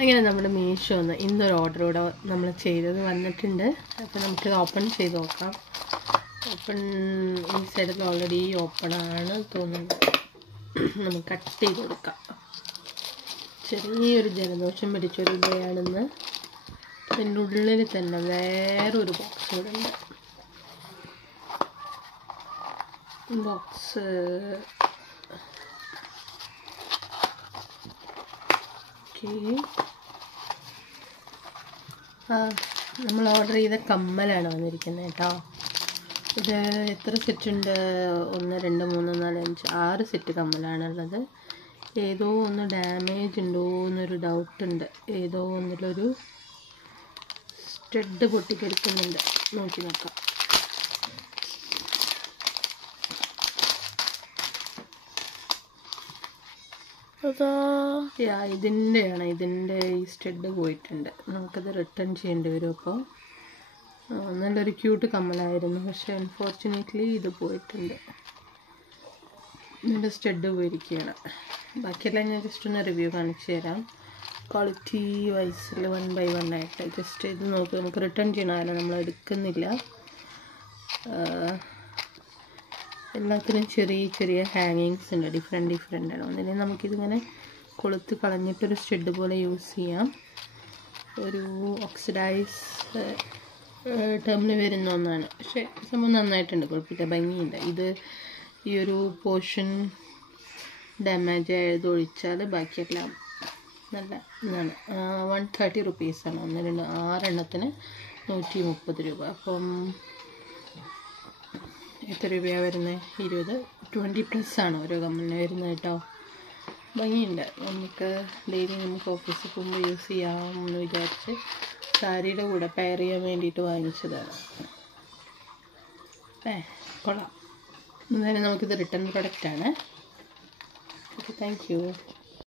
അങ്ങനെ നമ്മുടെ മീഷോ ഇന്നൊരു ഓർഡർ കൂടെ നമ്മൾ ചെയ്തത് വന്നിട്ടുണ്ട്. അപ്പോൾ നമുക്കിത് ഓപ്പൺ ചെയ്ത് നോക്കാം. ഓപ്പൺ ഈ സൈഡിൽ ഓൾറെഡി ഓപ്പണാണ് തോന്നുന്നത്. നമുക്ക് കട്ട് ചെയ്ത് കൊടുക്കാം. ചെറിയൊരു ജലദോഷം പിടിച്ചൊരു ഇവയാണെന്ന്. ഇതിൻ്റെ ഉള്ളിൽ തന്നെ വേറൊരു ബോക്സ് കൂടെ ഉണ്ട്. ബോക്സ് നമ്മൾ ഓർഡർ ചെയ്ത കമ്മലാണ് വന്നിരിക്കുന്നത് കേട്ടോ. ഇത് എത്ര സെറ്റ് ഉണ്ട്? 1 2 3 4 5 6 സെറ്റ് കമ്മലാണുള്ളത്. ഏതോ ഒന്ന് ഡാമേജ് ഉണ്ടോ എന്നൊരു ഡൗട്ടുണ്ട്. ഏതോ ഒന്നിലൊരു സ്റ്റഡ് പൊട്ടിത്തെറിക്കുന്നുണ്ട്. നോക്കി നോക്കാം. ഇതിൻ്റെയാണ്. ഇതിൻ്റെ ഈ സ്റ്റഡ് പോയിട്ടുണ്ട്. നമുക്കത് റിട്ടേൺ ചെയ്യേണ്ടി വരും. അപ്പോൾ നല്ലൊരു ക്യൂട്ട് കമ്മലായിരുന്നു, പക്ഷെ അൺഫോർച്ചുനേറ്റ്ലി ഇത് പോയിട്ടുണ്ട്. ഇതിൻ്റെ സ്റ്റഡ് പോയിരിക്കുകയാണ്. ബാക്കിയെല്ലാം ഞാൻ ജസ്റ്റ് ഒന്ന് റിവ്യൂ കാണിച്ചു തരാം. ക്വാളിറ്റി വൈസിൽ 1 by 1 ആയിട്ട് ജസ്റ്റ് ഇത് നോക്കി. നമുക്ക് റിട്ടേൺ ചെയ്യണമല്ലോ, നമ്മൾ എടുക്കുന്നില്ല. എല്ലാത്തിനും ചെറിയ ചെറിയ ഹാങ്ങിങ്സ് ഉണ്ട്. ഡിഫറെൻ്റ് ആണ്. ഒന്നിനെ നമുക്കിതിങ്ങനെ കൊളുത്ത് കളഞ്ഞിട്ടൊരു സ്റ്റഡ് പോലെ യൂസ് ചെയ്യാം. ഒരു ഓക്സിഡൈസ് ടേമിൽ വരുന്ന ഒന്നാണ്, പക്ഷേ സംഭവം നന്നായിട്ടുണ്ട്. കുഴപ്പമില്ല, ഭംഗിയുണ്ട്. ഇത് ഈ ഒരു പോർഷൻ ഡാമേജ് ആയത് ഒഴിച്ചാൽ ബാക്കിയെല്ലാം നല്ല ഇതാണ്. 130 റുപ്പീസാണ്. 1 2 6 എണ്ണത്തിന് 130 രൂപ. അപ്പം എത്ര രൂപയാണ് വരുന്നത്? 20+ ആണ് ഓരോ കമ്മലിന് വരുന്നത് കേട്ടോ. ഭംഗിയുണ്ട്. നമുക്ക് ഡെയിലി നമുക്ക് ഓഫീസിൽ പോകുമ്പോൾ യൂസ് ചെയ്യാമെന്ന് വിചാരിച്ച് സാരിയുടെ കൂടെ പെയർ ചെയ്യാൻ വേണ്ടിയിട്ട് വാങ്ങിച്ചതാണ്. കൊള്ളാം. എന്തായാലും നമുക്കിത് റിട്ടേൺ പ്രൊഡക്റ്റാണ്. Okay, thank you.